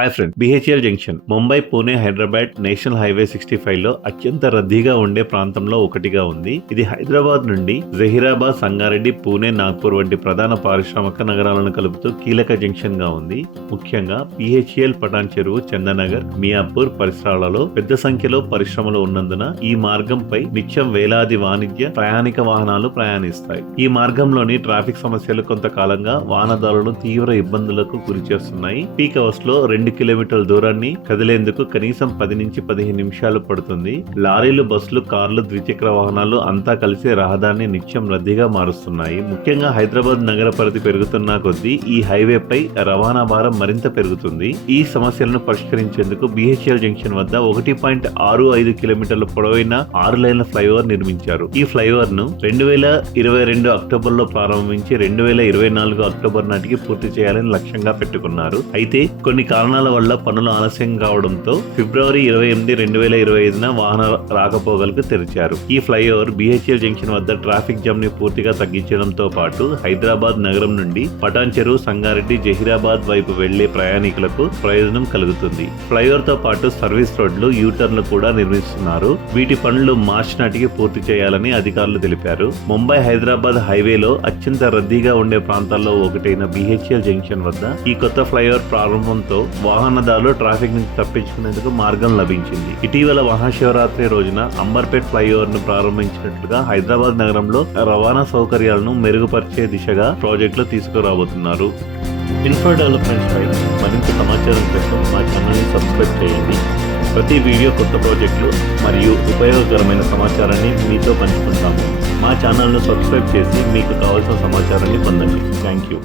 Hi friend, BHEL junction Mumbai, Pune, Hyderabad national highway 65 లో అత్యంత రద్దీగా ఉండే ప్రాంతంలో ఒకటిగా ఉంది. ఇది హైదరాబాద్ నుండి జహీరాబాద్, సంగారెడ్డి, పూణే, నాగ్పూర్ వంటి ప్రధాన పారిశ్రామిక నగరాలను కలుపుతూ కీలక జంక్షన్ గా ఉంది. ముఖ్యంగా బిహెచ్ఎల్, పటాన్ చెరువు, చందనగర్, మియాపూర్ పరిసరాలలో పెద్ద సంఖ్యలో పరిశ్రమలు ఉన్నందున ఈ మార్గంపై నిత్యం వేలాది వాణిజ్య ప్రయాణిక వాహనాలు ప్రయాణిస్తాయి. ఈ మార్గంలోని ట్రాఫిక్ సమస్యలు కొంతకాలంగా వాహనదారులను తీవ్ర ఇబ్బందులకు గురిచేస్తున్నాయి. పీక్ అవర్స్ లో 2 కిలోమీటర్ల దూరాన్ని కదిలేందుకు కనీసం 10 నుంచి 15 నిమిషాలు పడుతుంది. లారీలు, బస్సులు, కార్లు, ద్విచక్ర వాహనాలు అంతా కలిసి రహదారిని నిత్యం రద్దీగా మారుస్తున్నాయి. ముఖ్యంగా హైదరాబాద్ నగర పరిధి పెరుగుతున్న కొద్దీ ఈ హైవేపై రవాణా భారం మరింత పెరుగుతుంది. ఈ సమస్యలను పరిష్కరించేందుకు బిహెచ్ఎల్ జంక్షన్ వద్ద 1.65 కిలోమీటర్ల పొడవైన 6 లైన్ల ఫ్లైఓవర్ నిర్మించారు. ఈ ఫ్లైఓవర్ ను 2022 అక్టోబర్ లో ప్రారంభించి 2024 అక్టోబర్ నాటికి పూర్తి చేయాలని లక్ష్యంగా పెట్టుకున్నారు. అయితే కొన్ని కారణాల వల్ల పనులు ఆలస్యం కావడంతో ఫిబ్రవరి 28, 2025 వాహన రాకపోకలకు తెరిచారు. ఈ ఫ్లైఓవర్ బిహెచ్ఎల్ జంక్షన్ వద్ద ట్రాఫిక్ జామ్ ని పూర్తిగా తగ్గించడంతో పాటు హైదరాబాద్ నగరం నుండి పటాన్ చెరువు, సంగారెడ్డి, జహీరాబాద్ వైపు వెళ్లే ప్రయాణికులకు ప్రయోజనం కలుగుతుంది. ఫ్లైఓవర్ తో పాటు సర్వీస్ రోడ్లు, యూటర్న్లు కూడా నిర్మిస్తున్నారు. వీటి పనులు మార్చి నాటికి పూర్తి చేయాలని అధికారులు తెలిపారు. ముంబై హైదరాబాద్ హైవేలో అత్యంత రద్దీగా ఉండే ప్రాంతాల్లో ఒకటైన బిహెచ్ఎల్ జంక్షన్ వద్ద ఈ కొత్త ఫ్లైఓవర్ ప్రారంభంతో వాహనదారులు ట్రాఫిక్ నుంచి తప్పించుకునేందుకు మార్గం లభించింది. ఇటీవల మహాశివరాత్రి రోజున అంబర్పేట్ ఫ్లైఓవర్ ను ప్రారంభించినట్లుగా హైదరాబాద్ నగరంలో రవాణా సౌకర్యాలను మెరుగుపరిచే దిశగా ప్రాజెక్టులు తీసుకురాబోతున్నారు. ఇన్ఫ్రా డెవలప్మెంట్స్ పై మరింత సమాచారం కోసం మా ఛానల్ని సబ్స్క్రైబ్ చేయండి. ప్రతి వీడియో కొత్త ప్రాజెక్టులు మరియు ఉపయోగకరమైన సమాచారాన్ని మీతో పంచుకుంటాము. మా ఛానల్ను సబ్స్క్రైబ్ చేసి మీకు కావాల్సిన సమాచారాన్ని పొందండి. Thank you.